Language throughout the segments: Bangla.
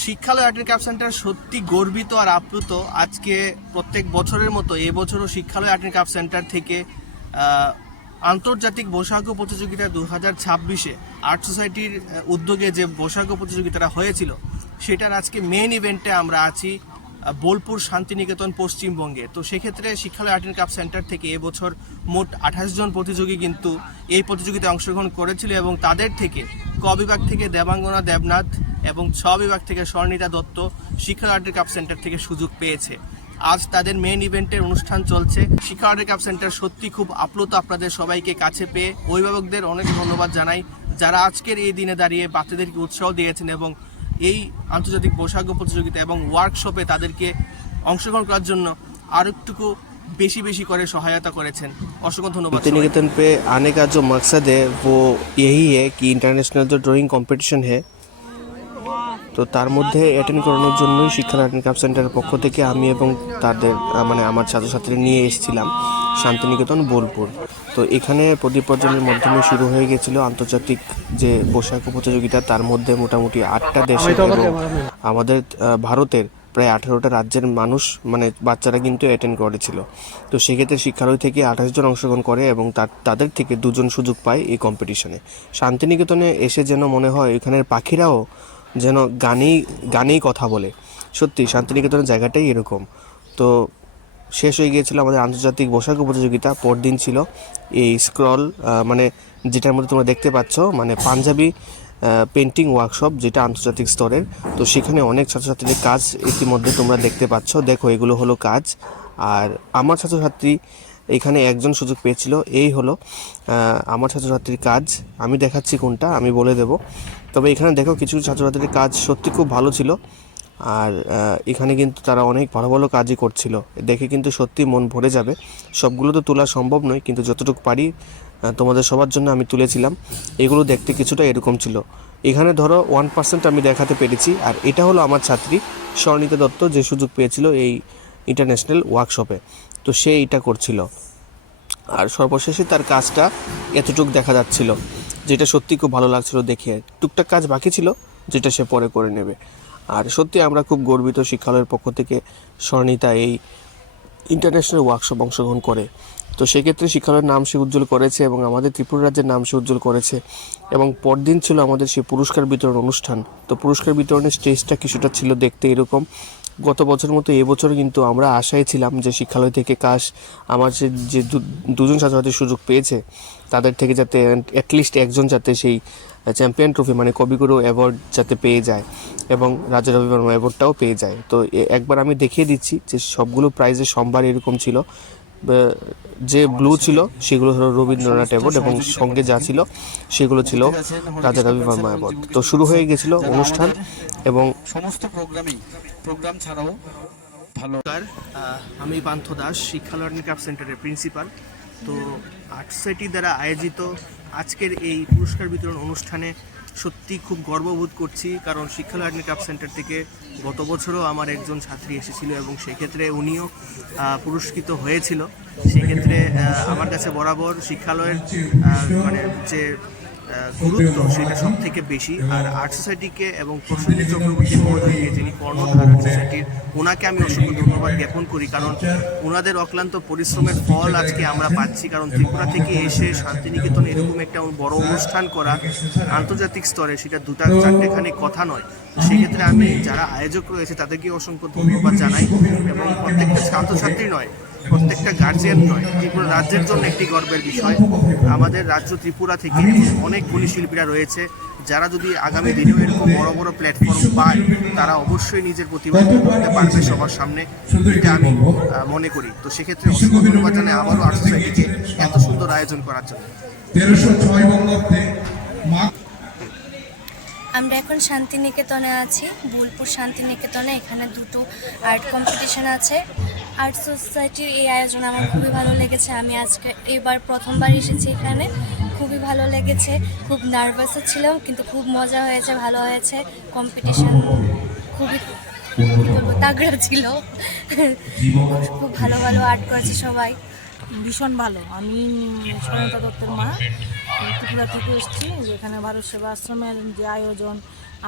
শিক্ষালয় আর্ট অ্যান্ড ক্রাফট সেন্টার সত্যি গর্বিত আর আপ্লুত। আজকে প্রত্যেক বছরের মতো এবছরও শিক্ষালয় আর্ট অ্যান্ড ক্রাফট সেন্টার থেকে আন্তর্জাতিক বৈশাখ প্রতিযোগিতা 2026-এ আর্ট সোসাইটির উদ্যোগে যে বৈশাখ প্রতিযোগিতাটা হয়েছিল সেটার আজকে মেইন ইভেন্টে আমরা আছি বোলপুর শান্তিনিকেতন পশ্চিমবঙ্গে। তো সেক্ষেত্রে শিক্ষালয় আর্ট অ্যান্ড ক্রাফট সেন্টার থেকে এবছর মোট 28 জন প্রতিযোগী কিন্তু এই প্রতিযোগিতায় অংশগ্রহণ করেছিল এবং তাদের থেকে ক বিভাগ থেকে দেবাঙ্গনা দেবনাথ এবং ছ বিভাগ থেকে Swarnita Dutta Shikshalaya art and craft centre থেকে সুযোগ পেয়েছে। আজ তাদের মেইন ইভেন্টের অনুষ্ঠান চলছে। শিক্ষা আর্ট অ্যান্ড ক্রাফট সেন্টার সত্যি খুব আপ্লুত আপনাদের সবাইকে কাছে পেয়ে। অভিভাবকদের অনেক ধন্যবাদ জানাই যারা আজকের এই দিনে দাঁড়িয়ে বাচ্চাদেরকে উৎসাহ দিয়েছেন এবং এই আন্তর্জাতিক বৈশাখ প্রতিযোগিতা এবং ওয়ার্কশপে তাদেরকে অংশগ্রহণ করার জন্য আর একটুকু बेशी করে সহায়তা করেছেন। অসংখ্য ধন্যবাদ। शांतिनिकेतन पे आने का जो मकसद है वो यही है कि इंटरनेशनल जो ड्राइंग कॉम्पिटिशन है তো তার মধ্যে অ্যাটেন্ড করানোর জন্যই শিক্ষা আর্ট অ্যান্ড ক্রাফট সেন্টারের পক্ষ থেকে আমি এবং তাদের মানে আমার ছাত্রছাত্রী নিয়ে এসেছিলাম শান্তিনিকেতন বোলপুর। তো এখানে প্রদীপ প্রজ্বলনের মাধ্যমে শুরু হয়ে গেছিলো আন্তর্জাতিক যে বৈশাখ প্রতিযোগিতা। তার মধ্যে মোটামুটি 8টা দেশে এবং আমাদের ভারতের প্রায় 18টা রাজ্যের মানুষ মানে বাচ্চারা কিন্তু অ্যাটেন্ড করেছিল। তো সেক্ষেত্রে শিক্ষালয় থেকে 28 জন অংশগ্রহণ করে এবং তাদের থেকে 2 জন সুযোগ পায় এই কম্পিটিশনে। শান্তিনিকেতনে এসে যেন মনে হয় এখানের পাখিরাও যেন গানেই কথা বলে। সত্যি শান্তিনিকেতনের জায়গাটাই এরকম। তো শেষ হয়ে গিয়েছিল আমাদের আন্তর্জাতিক বৈশাখ প্রতিযোগিতা। পরদিন ছিল এই স্ক্রল মানে যেটার মধ্যে তোমরা দেখতে পাচ্ছ মানে পাঞ্জাবি পেন্টিং ওয়ার্কশপ যেটা আন্তর্জাতিক স্তরের। তো সেখানে অনেক ছাত্রছাত্রীদের কাজ ইতিমধ্যে তোমরা দেখতে পাচ্ছ। দেখো এগুলো হলো কাজ। আর আমার ছাত্রছাত্রী এখানে একজন সুযোগ পেয়েছিল। এই হলো আমার ছাত্রছাত্রীর কাজ। আমি দেখাচ্ছি কোনটা, আমি বলে দেব। তবে এখানে দেখো কিছু ছাত্রছাত্রীর কাজ সত্যি খুব ভালো ছিল। আর এখানে কিন্তু তারা অনেক ভালো ভালো কাজই করছিল। দেখে কিন্তু সত্যি মন ভরে যাবে। সবগুলো তো তোলা সম্ভব নয়, কিন্তু যতটুকু পারি তোমাদের সবার জন্য আমি তুলেছিলাম। এগুলো দেখতে কিছুটা এরকম ছিল। এখানে ধরো 1% আমি দেখাতে পেরেছি। আর এটা হলো আমার ছাত্রী স্বর্ণিতা দত্ত, যে সুযোগ পেয়েছিল এই ইন্টারন্যাশনাল ওয়ার্কশপে। তো সে এটা করছিল। আর সর্বশেষে তার কাজটা এতটুকু দেখা যাচ্ছিল, যেটা সত্যি খুব ভালো লাগছিল দেখে। টুকটাক কাজ বাকি ছিল যেটা সে পরে করে নেবে। আর সত্যি আমরা খুব গর্বিত শিক্ষালয়ের পক্ষ থেকে স্বর্ণিতা এই ইন্টারন্যাশনাল ওয়ার্কশপ অংশগ্রহণ করে। তো সেক্ষেত্রে শিক্ষালয়ের নাম সে উজ্জ্বল করেছে এবং আমাদের ত্রিপুরা রাজ্যের নাম সে উজ্জ্বল করেছে। এবং পরদিন ছিল আমাদের সেই পুরস্কার বিতরণ অনুষ্ঠান। তো পুরস্কার বিতরণের স্টেজটা কিছুটা ছিল দেখতে এরকম। গত বছরের মতো এবছরও কিন্তু আমরা আশায় ছিলাম যে শিক্ষালয় থেকে আমার যে 2 জন ছাত্রছাত্রীর সুযোগ পেয়েছে তাদের থেকে যাতে অ্যাটলিস্ট একজন যাতে সেই চ্যাম্পিয়ন ট্রফি মানে কবিগুরু অ্যাওয়ার্ড যাতে পেয়ে যায় এবং রাজা রবি বর্মা অ্যাওয়ার্ডটাও পেয়ে যায়। তো একবার আমি দেখিয়ে দিচ্ছি যে সবগুলো প্রাইজের সম্ভার এরকম ছিল। যে ব্লু ছিল সেগুলো হলো রবীন্দ্রনাথ অ্যাওয়ার্ড এবং সঙ্গে যা ছিল সেগুলো ছিল রাজা রবি বর্মা অ্যাওয়ার্ড। তো শুরু হয়ে গেছিল অনুষ্ঠান এবং সমস্ত প্রোগ্রাম ছাড়াও ভালো। আমি পান্থ দাস, শিক্ষালয় আর্ট অ্যান্ড ক্রাফট সেন্টারের প্রিন্সিপাল। তো আর্ট সোসাইটি দ্বারা আয়োজিত আজকের এই পুরস্কার বিতরণ অনুষ্ঠানে সত্যি খুব গর্ববোধ করছি, কারণ শিক্ষালয় আর্ট অ্যান্ড ক্রাফট সেন্টার থেকে গত বছরও আমার একজন ছাত্রী এসেছিল এবং সেক্ষেত্রে উনিও পুরস্কৃত হয়েছিল। সেক্ষেত্রে আমার কাছে বরাবর শিক্ষালয়ের মানে যে গুরুত্ব সেটা সব থেকে বেশি। আর আর্ট সোসাইটিকে এবং প্রসেনজিৎ চক্রবর্তী মহোদয়কে, যিনি কর্ণধার আর্ট সোসাইটির, ওনাকে আমি অসংখ্য ধন্যবাদ জ্ঞাপন করি, কারণ ওনাদের অক্লান্ত পরিশ্রমের ফল আজকে আমরা পাচ্ছি। কারণ ত্রিপুরা থেকে এসে শান্তিনিকেতনে এরকম একটা বড় অনুষ্ঠান করা আন্তর্জাতিক স্তরে, সেটা 2-4টেখানে কথা নয়। সেক্ষেত্রে আমি যারা আয়োজক রয়েছে তাদেরকে অসংখ্য ধন্যবাদ জানাই এবং প্রত্যেকটা ছাত্রছাত্রী নয়, প্রত্যেকটা গার্জিয়ান নয়, ত্রিপুরা রাজ্যের জন্য একটি গর্বের বিষয়। আমাদের রাজ্য ত্রিপুরা থেকে অনেক গুণী শিল্পীরা রয়েছে যারা যদি আগামী দিনেও এরকম বড় বড় প্ল্যাটফর্ম পায় তারা অবশ্যই নিজের প্রতিভা করতে পারবে সবার সামনে, এটা আমি মনে করি। তো সেক্ষেত্রে অসংখ্য ধন্যবাদ জানাই আবারও আর্ট সোসাইটিকে এত সুন্দর আয়োজন করার জন্য। আমরা এখন শান্তিনিকেতনে আছি, বোলপুর শান্তিনিকেতনে। এখানে 2টো আর্ট কম্পিটিশন আছে। আর্ট সোসাইটির এই আয়োজন আমার খুবই ভালো লেগেছে। আমি আজকে এবার প্রথমবার এসেছি এখানে, খুবই ভালো লেগেছে। খুব নার্ভাসও ছিলাম, কিন্তু খুব মজা হয়েছে, ভালো হয়েছে। কম্পিটিশন খুবই তাগড়া ছিল। খুব ভালো ভালো আর্ট করেছে সবাই, ভীষণ ভালো। আমি স্বর্ণিতা দত্তের মা, ত্রিপুরা থেকে এসেছি। যেখানে ভারত সেবা আশ্রমের যে আয়োজন,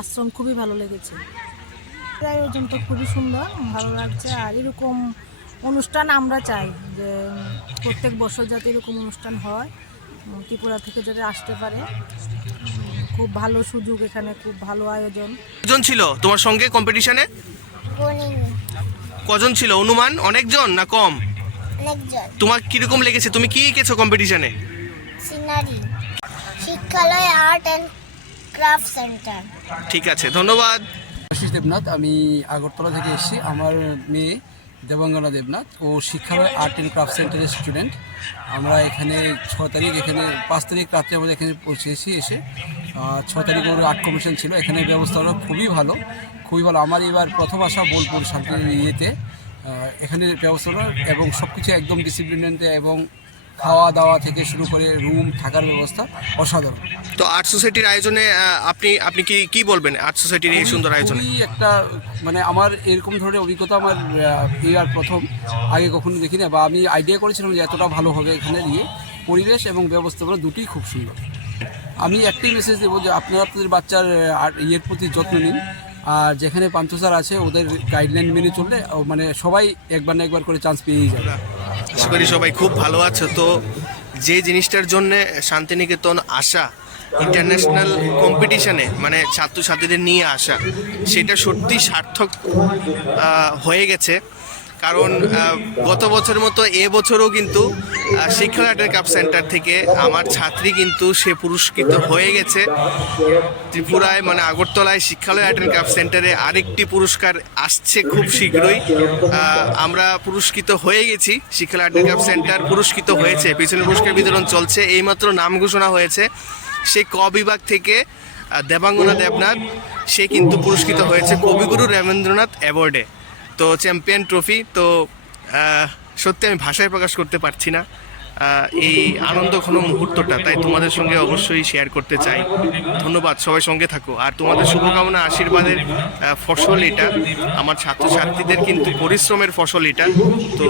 আশ্রম খুবই ভালো লেগেছে। আয়োজন তো খুবই সুন্দর, ভালো লাগছে। আর এরকম অনুষ্ঠান আমরা চাই যে প্রত্যেক বছর যাতে এরকম অনুষ্ঠান হয়, ত্রিপুরা থেকে যাতে আসতে পারে। খুব ভালো সুযোগ, এখানে খুব ভালো আয়োজন। কজন ছিল তোমার সঙ্গে কম্পিটিশনে? কজন ছিল অনুমান? অনেকজন না কম? অনেকজন। তোমার কিরকম লেগেছে? তুমি কি এঁকেছো কম্পিটিশনে? Scenery, Shikshalaya art and craft centre. ঠিক আছে, ধন্যবাদ। আশিস দেবনাথ, আমি আগরতলা থেকে এসেছি। আমার মেয়ে দেবাঙ্গনা দেবনাথ, ও শিক্ষালয় আর্ট অ্যান্ড ক্রাফট সেন্টারের স্টুডেন্ট। আমরা এখানে 6 তারিখ, এখানে 5 তারিখ রাত্রে আমরা এখানে পৌঁছেছি। এসে 6 তারিখ ওর আর্ট কম্পিটিশন ছিল। এখানে ব্যবস্থা হলো খুবই ভালো, খুবই ভালো। আমার এবার প্রথম আসা বোলপুর শান্তি ইয়েতে। এখানে ব্যবস্থা হলো এবং সব কিছু একদম ডিসিপ্লিনেন্টে, এবং খাওয়া দাওয়া থেকে শুরু করে রুম থাকার ব্যবস্থা অসাধারণ। তো আর্ট সোসাইটির আয়োজনে আপনি কি বলবেন আর্ট সোসাইটির এই সুন্দর আয়োজনে? খুবই একটা মানে আমার এরকম ধরনের অভিজ্ঞতা আমার এই আর প্রথম, আগে কখনো দেখিনি। বা আমি আইডিয়া করেছিলাম যে এতটা ভালো হবে। এখানে নিয়ে পরিবেশ এবং ব্যবস্থাপনা দুটোই খুব সুন্দর। আমি একটাই মেসেজ দেবো যে আপনারা আপনাদের বাচ্চার ইয়ের প্রতি যত্ন নিন। আর যেখানে পান্থ স্যার আছে, ওদের গাইডলাইন মেনে চললে মানে সবাই একবার না একবার করে চান্স পেয়েই যাবে। আশা করি সবাই খুব ভালো আছে। তো যে জিনিসটার জন্য শান্তিনিকেতন আসা, ইন্টারন্যাশনাল কম্পিটিশনে মানে ছাত্রছাত্রীদের নিয়ে আসা, সেটা সত্যি সার্থক হয়ে গেছে। কারণ গত বছরের মতো এবছরও কিন্তু শিক্ষালয় আর্ট অ্যান্ড ক্রাফট সেন্টার থেকে আমার ছাত্রী কিন্তু সে পুরস্কৃত হয়ে গেছে। ত্রিপুরায় মানে আগরতলায় শিক্ষালয় আর্ট অ্যান্ড ক্রাফট সেন্টারে আরেকটি পুরস্কার আসছে খুব শীঘ্রই। আমরা পুরস্কৃত হয়ে গেছি, শিক্ষালয় আর্ট অ্যান্ড ক্রাফট সেন্টার পুরস্কৃত হয়েছে। পিছনে পুরস্কার বিতরণ চলছে, এইমাত্র নাম ঘোষণা হয়েছে। সেই ক বিভাগ থেকে দেবাঙ্গনা দেবনাথ, সে কিন্তু পুরস্কৃত হয়েছে কবিগুরু রবীন্দ্রনাথ অ্যাওয়ার্ডে। তো চ্যাম্পিয়ন ট্রফি। তো সত্যি আমি ভাষায় প্রকাশ করতে পারছি না এই আনন্দঘন মুহূর্তটা, তাই তোমাদের সঙ্গে অবশ্যই শেয়ার করতে চাই। ধন্যবাদ, সবাই সঙ্গে থাকো। আর তোমাদের শুভকামনা, আশীর্বাদের ফসল এটা, আমার ছাত্রছাত্রীদের কিন্তু পরিশ্রমের ফসল এটা। তো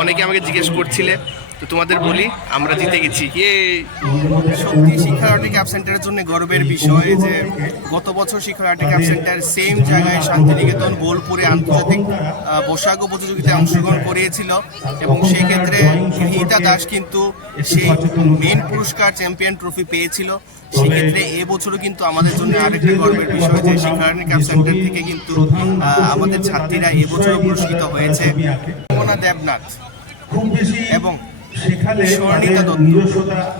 অনেকে আমাকে জিজ্ঞেস করছিলে, তো তোমাদের বলি আমরা জিতে গেছি। সত্যি শিক্ষালয় আর্ট অ্যান্ড ক্রাফট সেন্টারের জন্য গর্বের বিষয় যে গত বছর Shikshalaya art and craft centre same জায়গায় শান্তিনিকেতন বোলপুরে আন্তর্জাতিক বৈশাখ প্রতিযোগিতায় অংশগ্রহণ করিয়েছিল, এবং সেই ক্ষেত্রে গৃহীতা দাস কিন্তু সেই মেন পুরস্কার চ্যাম্পিয়ন ট্রফি পেয়েছিল। সেক্ষেত্রে এবছরও কিন্তু আমাদের জন্য আরেকটি গর্বের বিষয় যে শিক্ষালয় আর্ট অ্যান্ড ক্রাফট সেন্টার থেকে কিন্তু আমাদের ছাত্রীরা এবছরও পুরস্কৃত হয়েছে। দেবনাথ এবং স্বর্ণিতা দত্ত,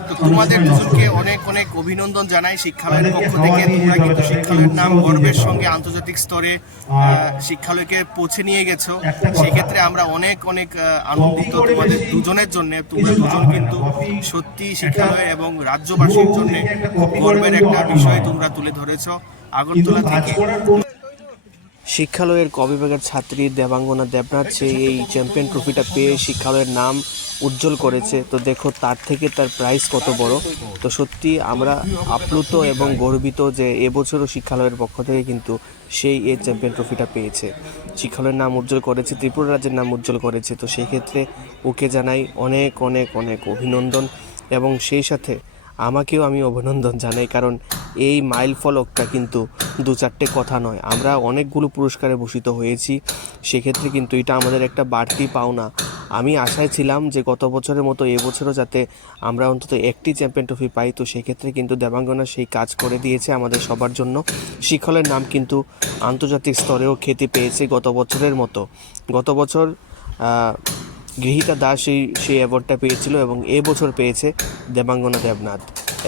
তো তোমাদের দুজনকে অনেক অনেক অভিনন্দন জানাই শিক্ষালয়ের পক্ষ থেকে। তোমরা কিন্তু শিক্ষালয়ের নাম গর্বের সঙ্গে আন্তর্জাতিক স্তরে শিক্ষালয়কে পৌঁছে নিয়ে গেছো। সেক্ষেত্রে আমরা অনেক অনেক আনন্দিত তোমাদের দুজনের জন্য। তোমরা দুজন কিন্তু সত্যি শিক্ষালয় এবং রাজ্যবাসীর জন্য খুব গর্বের একটা বিষয় তোমরা তুলে ধরেছো আগরতলা থেকে। শিক্ষালয়ের ক বিভাগের ছাত্রী দেবাঙ্গনা দেবনাথ, সে এই চ্যাম্পিয়ন ট্রফিটা পেয়ে শিক্ষালয়ের নাম উজ্জ্বল করেছে। তো দেখো তার থেকে তার প্রাইজ কত বড়। তো সত্যি আমরা আপ্লুত এবং গর্বিত যে এবছরও শিক্ষালয়ের পক্ষ থেকে কিন্তু সেই এই চ্যাম্পিয়ন ট্রফিটা পেয়েছে, শিক্ষালয়ের নাম উজ্জ্বল করেছে, ত্রিপুরা রাজ্যের নাম উজ্জ্বল করেছে। তো সেক্ষেত্রে ওকে জানাই অনেক অনেক অনেক অভিনন্দন, এবং সেই সাথে আমাকেও আমি অভিনন্দন জানাই। কারণ এই মাইল ফলকটা কিন্তু 2-4টে কথা নয়, আমরা অনেকগুলো পুরস্কারে ভূষিত হয়েছি। সেক্ষেত্রে কিন্তু এটা আমাদের একটা বাড়তি পাওনা। আমি আশায় ছিলাম যে গত বছরের মতো এবছরও যাতে আমরা অন্তত একটি চ্যাম্পিয়ন ট্রফি পাই। তো সেক্ষেত্রে কিন্তু দেবাঙ্গনা সেই কাজ করে দিয়েছে আমাদের সবার জন্য। শিক্ষালয়ের নাম কিন্তু আন্তর্জাতিক স্তরেও খ্যাতি পেয়েছে গত বছরের মতো। গত বছর গৃহীতা দাস সেই অ্যাওয়ার্ডটা পেয়েছিল, এবং এবছর পেয়েছে দেবাঙ্গনা দেবনাথ,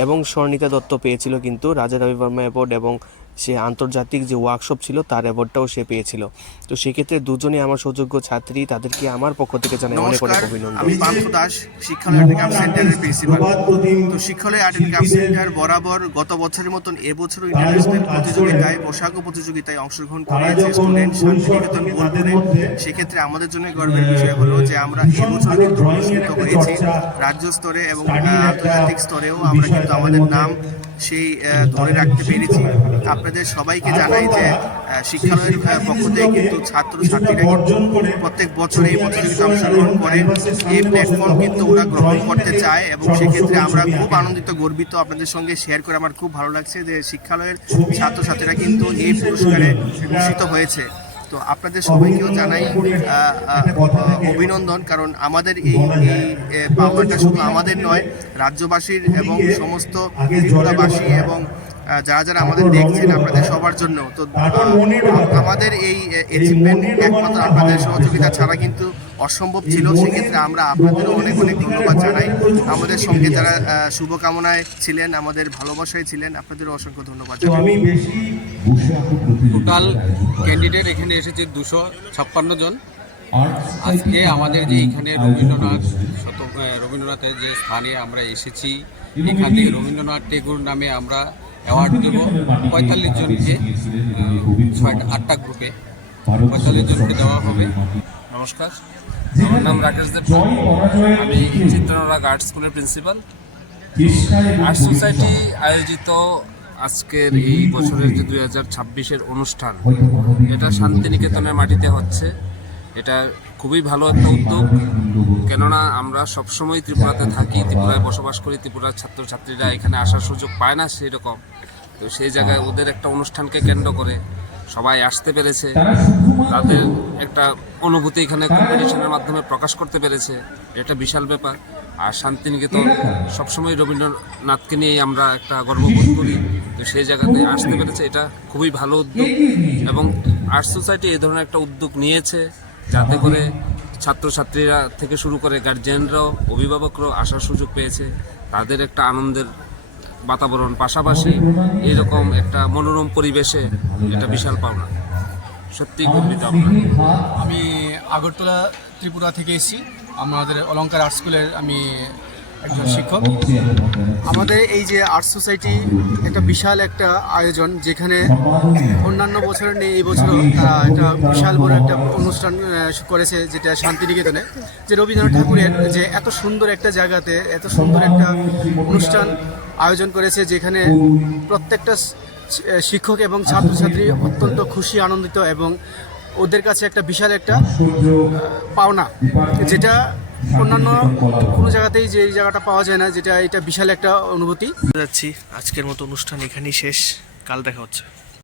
এবং স্বর্ণিতা দত্ত পেয়েছিল কিন্তু রাজা রবিবর্মা অ্যাওয়ার্ড, এবং সে আন্তর্জাতিক যে ওয়ার্কশপ ছিল তার অ্যাওয়ার্ডটাও সে পেয়েছিল। তো সেক্ষেত্রে দুজনই আমার সুযোগ্য ছাত্রী, তাদেরকে আমার পক্ষ থেকে জানাই অনেক অনেক অভিনন্দন। আমি পান্থ দাস, শিক্ষালয় আর্ট অ্যান্ড ক্রাফট সেন্টারের প্রিন্সিপাল। তো শিক্ষালয় আর্ট অ্যান্ড ক্রাফট সেন্টার বরাবর গত বছরের মতন এবছরও ইন্টারন্যাশনাল প্রতিযোগিতায় বৈশাখ প্রতিযোগিতায় অংশগ্রহণ করেছে স্টুডেন্ট শান্তিনিকেতন বোলপুরে। সেক্ষেত্রে আমাদের জন্য গর্বের বিষয় হলো যে আমরা এবছর কিন্তু পুরস্কৃত হয়েছি রাজ্য স্তরে, এবং আন্তর্জাতিক স্তরেও আমরা কিন্তু আমাদের নাম সেই ধরে রাখতে পেরেছি। আপনাদের সবাইকে জানাই যে শিক্ষালয়ের পক্ষ থেকে কিন্তু ছাত্রছাত্রীরা কিন্তু প্রত্যেক বছর এই প্রতিযোগিতা অংশগ্রহণ করে। এই প্ল্যাটফর্ম কিন্তু ওরা গ্রহণ করতে চায় এবং সেক্ষেত্রে আমরা খুব আনন্দিত, গর্বিত। আপনাদের সঙ্গে শেয়ার করে আমার খুব ভালো লাগছে যে শিক্ষালয়ের ছাত্রছাত্রীরা কিন্তু এই পুরস্কারে ভূষিত হয়েছে। তো আপনাদের সবাইকেও জানাই অভিনন্দন, কারণ আমাদের এই পাওয়াটা শুধু আমাদের নয়, রাজ্যবাসীর এবং সমস্ত ত্রিপুরাবাসী এবং যারা যারা আমাদের দেখছেন আপনাদের সবার জন্য। তো আমাদের এই অ্যাচিভমেন্ট একমাত্র আপনাদের সহযোগিতা ছাড়া কিন্তু অসম্ভব ছিল। সেক্ষেত্রে আমরা আপনাদেরও অনেক অনেক ধন্যবাদ জানাই। আমাদের সঙ্গে যারা শুভকামনায় ছিলেন, আমাদের ভালোবাসায় ছিলেন, আপনাদেরও অসংখ্য ধন্যবাদ জানাই। টোটাল ক্যান্ডিডেট এখানে এসেছে 256 জন। আজকে আমাদের যে এখানে রবীন্দ্রনাথের যে স্থানে আমরা এসেছি, এখান থেকে রবীন্দ্রনাথ টেগোর নামে আমরা অ্যাওয়ার্ড দেব 45 জনকে, 8টা গ্রুপে 45 জনকে দেওয়া হবে। নমস্কার, আমার নাম রাকেশ দেব, আমি চিত্রনারাগ আর্ট স্কুলের প্রিন্সিপাল। আর্ট সোসাইটি আয়োজিত আজকের এই বছরের যে 2026-এর অনুষ্ঠান, এটা শান্তিনিকেতনের মাটিতে হচ্ছে। এটা খুবই ভালো একটা উদ্যোগ, কেননা আমরা সবসময় ত্রিপুরাতে থাকি, ত্রিপুরায় বসবাস করি, ত্রিপুরার ছাত্রছাত্রীরা এখানে আসার সুযোগ পায় না সেই রকম। তো সেই জায়গায় ওদের একটা অনুষ্ঠানকে কেন্দ্র করে সবাই আসতে পেরেছে, তাদের একটা অনুভূতি এখানে কম্পিটিশনের মাধ্যমে প্রকাশ করতে পেরেছে, এটা বিশাল ব্যাপার। আর শান্তিনিকেতন সবসময় রবীন্দ্রনাথকে নিয়েই আমরা একটা গর্ববোধ করি, তো সেই জায়গাতে আসতে পেরেছে, এটা খুবই ভালো উদ্যোগ। এবং আর্ট সোসাইটি এই ধরনের একটা উদ্যোগ নিয়েছে যাতে করে ছাত্রছাত্রীরা থেকে শুরু করে গার্জিয়ানরাও, অভিভাবকরাও আসার সুযোগ পেয়েছে, তাদের একটা আনন্দের বাতাবরণ, পাশাপাশি এরকম একটা মনোরম পরিবেশে এটা বিশাল পাওনা। সত্যি গর্বিত আমরা। আমি আগরতলা ত্রিপুরা থেকে এসেছি, আমাদের অলঙ্কার আর্ট স্কুলের আমি একজন শিক্ষক। আমাদের এই যে আর্ট সোসাইটি একটা বিশাল একটা আয়োজন, যেখানে অন্যান্য বছরের নেই, এই বছরও তারা একটা বিশাল বড় একটা অনুষ্ঠান করেছে, যেটা শান্তিনিকেতনে, যে রবীন্দ্রনাথ ঠাকুরের যে এত সুন্দর একটা জায়গাতে এত সুন্দর একটা অনুষ্ঠান আয়োজন করেছে, যেখানে প্রত্যেকটা শিক্ষক এবং ছাত্রছাত্রী অত্যন্ত খুশি, আনন্দিত, এবং ওদের কাছে একটা বিশাল একটা পাওনা, যেটা অন্যান্য কোনো জায়গাতেই যে এই জায়গাটা পাওয়া যায় না, যেটা এটা বিশাল একটা অনুভূতি। যাচ্ছি, আজকের মতো অনুষ্ঠান এখানেই শেষ, কাল দেখা হচ্ছে।